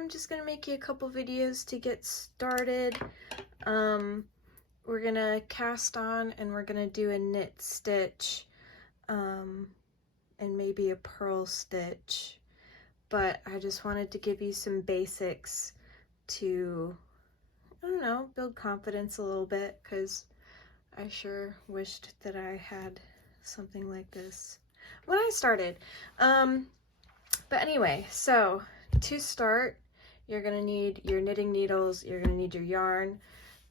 I'm just gonna make you a couple videos to get started. We're gonna cast on and we're gonna do a knit stitch and maybe a purl stitch, but I just wanted to give you some basics to, I don't know, build confidence a little bit, because I sure wished that I had something like this when I started. But anyway, so to start, you're gonna need your knitting needles, you're gonna need your yarn.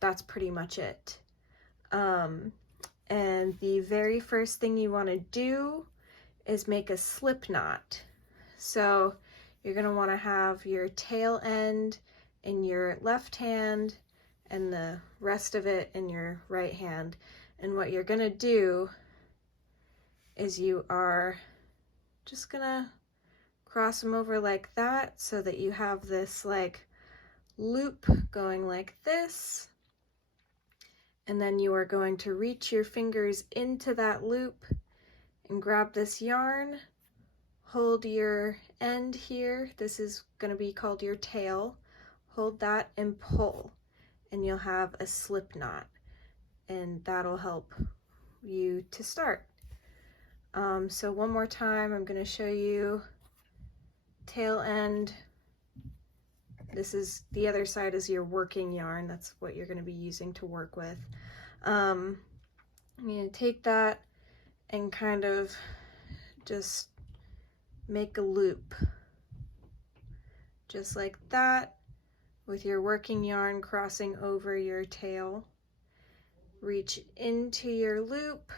That's pretty much it. And the very first thing you want to do is make a slip knot. So you're gonna want to have your tail end in your left hand and the rest of it in your right hand. And what you're gonna do is you are just gonna cross them over like that so that you have this like loop going like this, and then you are going to reach your fingers into that loop and grab this yarn, hold your end here, this is going to be called your tail, hold that and pull, and you'll have a slip knot, and that'll help you to start. So one more time, I'm going to show you tail end. This is the other side is your working yarn. That's what you're going to be using to work with. I'm going to take that and kind of just make a loop just like that with your working yarn crossing over your tail. Reach into your loop,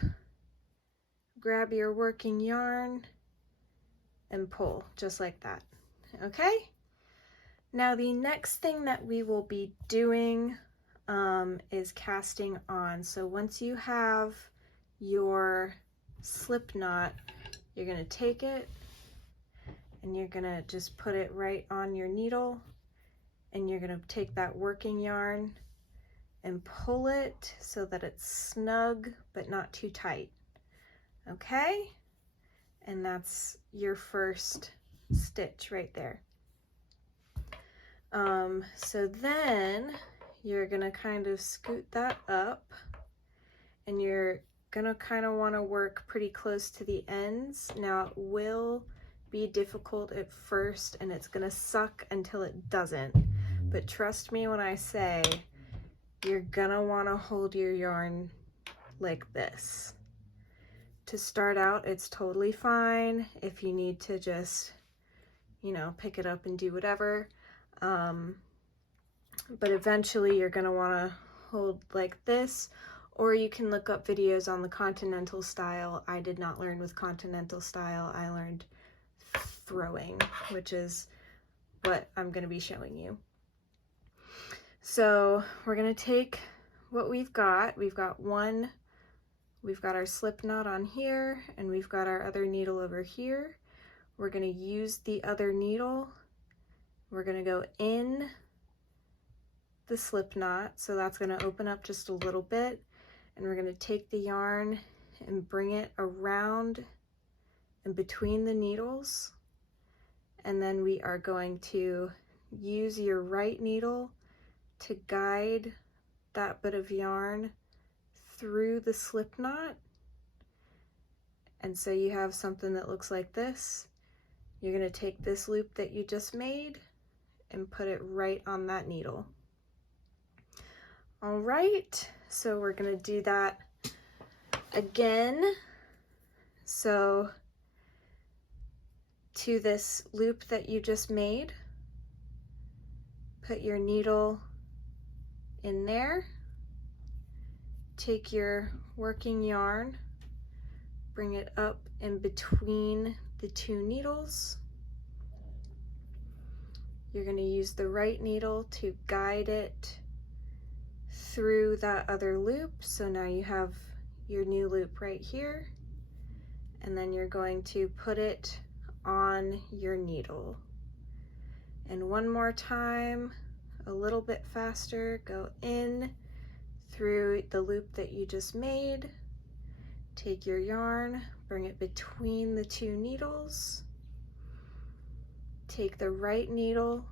grab your working yarn and pull just like that. Okay? Now the next thing that we will be doing is casting on. So once you have your slip knot, you're going to take it and you're going to just put it right on your needle, and you're going to take that working yarn and pull it so that it's snug but not too tight. Okay? And that's your first stitch right there. So then you're gonna kind of scoot that up, and you're gonna kind of want to work pretty close to the ends. Now it will be difficult at first and it's gonna suck until it doesn't, but trust me when I say you're gonna want to hold your yarn like this. To start out, it's totally fine if you need to just, you know, pick it up and do whatever. But eventually you're going to want to hold like this, or you can look up videos on the continental style. I did not learn with continental style. I learned throwing, which is what I'm going to be showing you. So we're going to take what we've got. We've got our slip knot on here, and we've got our other needle over here. We're going to use the other needle. We're going to go in the slip knot, so that's going to open up just a little bit, and we're going to take the yarn and bring it around and between the needles, and then we are going to use your right needle to guide that bit of yarn through the slip knot, and so you have something that looks like this. You're going to take this loop that you just made and put it right on that needle. All right, so we're going to do that again. So to this loop that you just made, put your needle in there, take your working yarn, bring it up in between the two needles. You're going to use the right needle to guide it through that other loop. So now you have your new loop right here, and then you're going to put it on your needle. And one more time, a little bit faster, go in through the loop that you just made, take your yarn, bring it between the two needles, take the right needle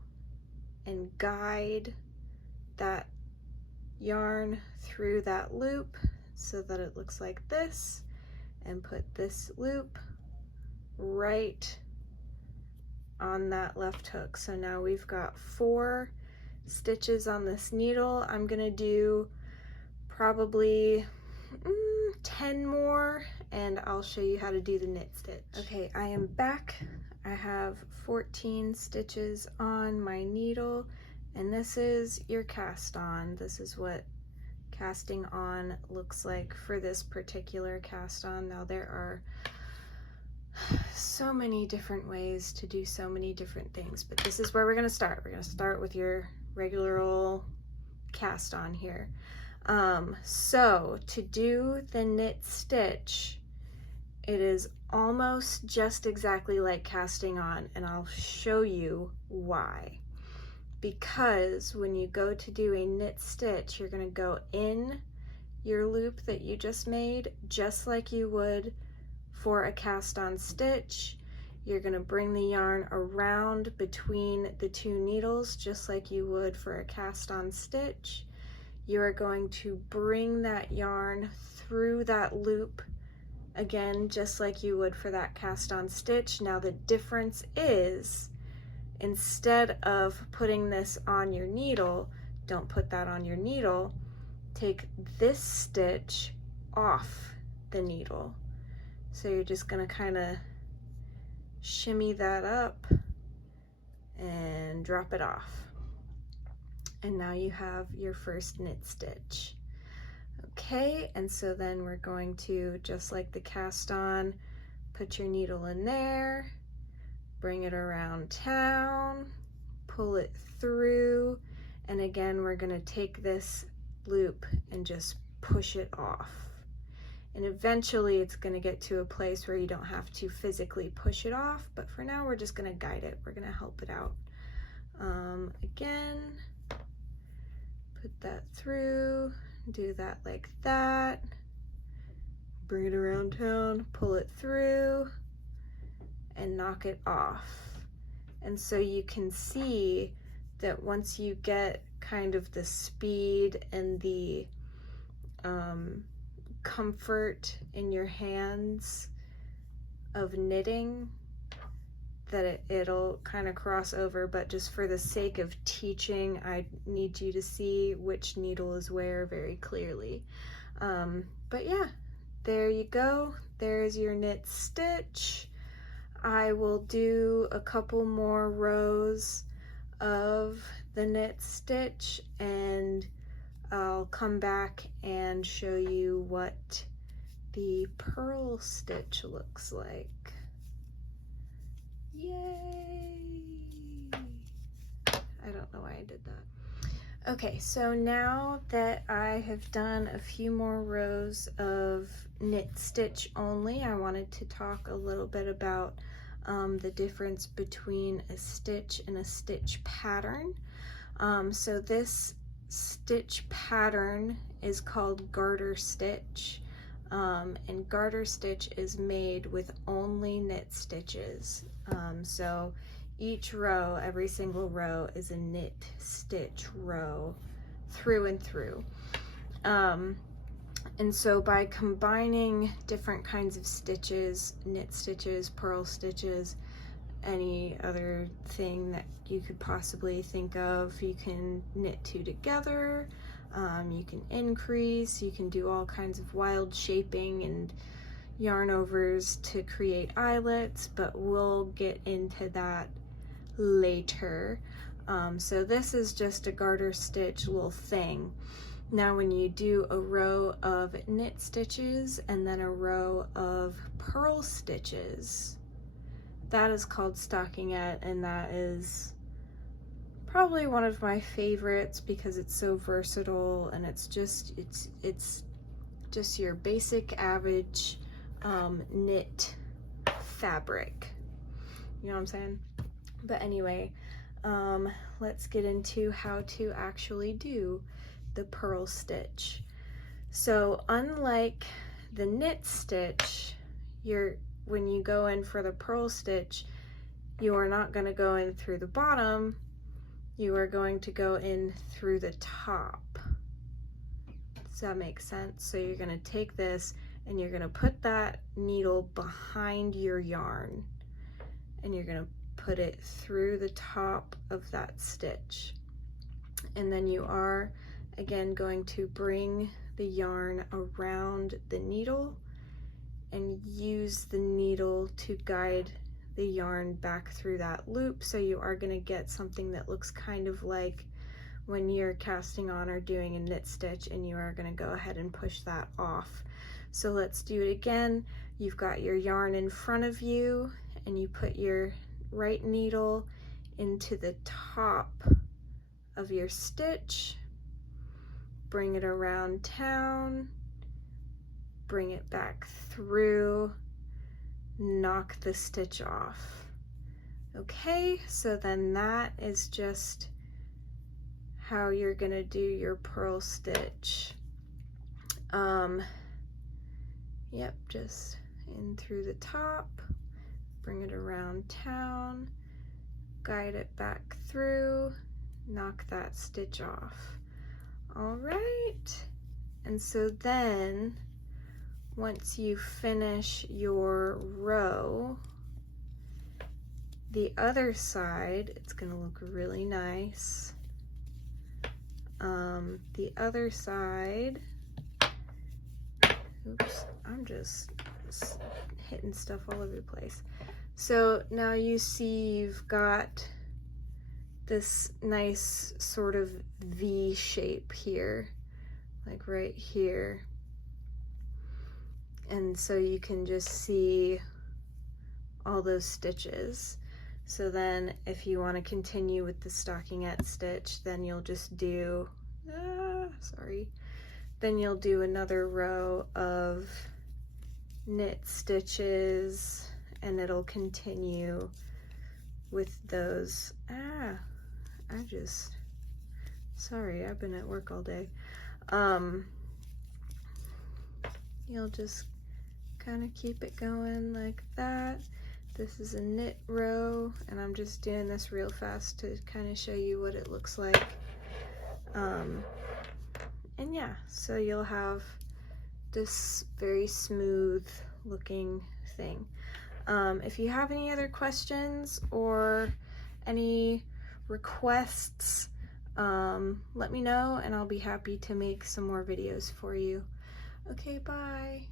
and guide that yarn through that loop so that it looks like this, and put this loop right on that left hook. So now we've got 4 stitches on this needle. I'm gonna do probably 10 more, and I'll show you how to do the knit stitch. Okay, I am back. I have 14 stitches on my needle, and this is your cast on. This is what casting on looks like for this particular cast on. Now there are so many different ways to do so many different things, but this is where we're gonna start. We're gonna start with your regular old cast on here. So to do the knit stitch, it is almost just exactly like casting on, and I'll show you why. Because when you go to do a knit stitch, you're going to go in your loop that you just made, just like you would for a cast on stitch. You're going to bring the yarn around between the 2 needles, just like you would for a cast on stitch. You are going to bring that yarn through that loop again, just like you would for that cast on stitch. Now the difference is, instead of putting this on your needle, don't put that on your needle, take this stitch off the needle. So you're just gonna kind of shimmy that up and drop it off. And now you have your first knit stitch. Okay, and so then we're going to, just like the cast on, put your needle in there, bring it around town, pull it through, and again we're going to take this loop and just push it off. And eventually it's going to get to a place where you don't have to physically push it off, but for now we're just going to guide it. We're going to help it out. Again, put that through, do that like that, bring it around town, pull it through, and knock it off. And so you can see that once you get kind of the speed and the comfort in your hands of knitting, that it'll kind of cross over, but just for the sake of teaching, I need you to see which needle is where very clearly. But yeah, there you go. There's your knit stitch. I will do a couple more rows of the knit stitch, and I'll come back and show you what the purl stitch looks like. Yay! I don't know why I did that. Okay, so now that I have done a few more rows of knit stitch only, I wanted to talk a little bit about the difference between a stitch and a stitch pattern. So this stitch pattern is called garter stitch, and garter stitch is made with only knit stitches. So each row, every single row, is a knit stitch row through and through. And so by combining different kinds of stitches, knit stitches, purl stitches, any other thing that you could possibly think of, you can knit 2 together, you can increase, you can do all kinds of wild shaping and yarn overs to create eyelets, but we'll get into that later. So this is just a garter stitch little thing. Now when you do a row of knit stitches and then a row of purl stitches, that is called stockinette, and that is probably one of my favorites because it's so versatile, and it's just your basic average knit fabric, you know what I'm saying? But anyway, let's get into how to actually do the purl stitch. So unlike the knit stitch, when you go in for the purl stitch, you are not going to go in through the bottom, you are going to go in through the top. Does that make sense? So you're going to take this and you're going to put that needle behind your yarn, and you're going to put it through the top of that stitch. And then you are again going to bring the yarn around the needle and use the needle to guide the yarn back through that loop. So you are going to get something that looks kind of like when you're casting on or doing a knit stitch, and you are going to go ahead and push that off. So let's do it again. You've got your yarn in front of you, and you put your right needle into the top of your stitch, bring it around town, bring it back through, knock the stitch off. Okay, so then that is just how you're gonna do your purl stitch. Yep, just in through the top, bring it around town, guide it back through, knock that stitch off. All right, and so then once you finish your row, the other side, it's gonna look really nice. The other side, oops, I'm just hitting stuff all over the place. So now you see you've got this nice sort of V shape here, like right here. And so you can just see all those stitches. So then if you want to continue with the stockinette stitch, then you'll just do, then you'll do another row of knit stitches, and it'll continue with those. Sorry, I've been at work all day. You'll just kind of keep it going like that. This is a knit row, and I'm just doing this real fast to kind of show you what it looks like. And yeah, so you'll have this very smooth looking thing. If you have any other questions or any requests, let me know, and I'll be happy to make some more videos for you. Okay, bye.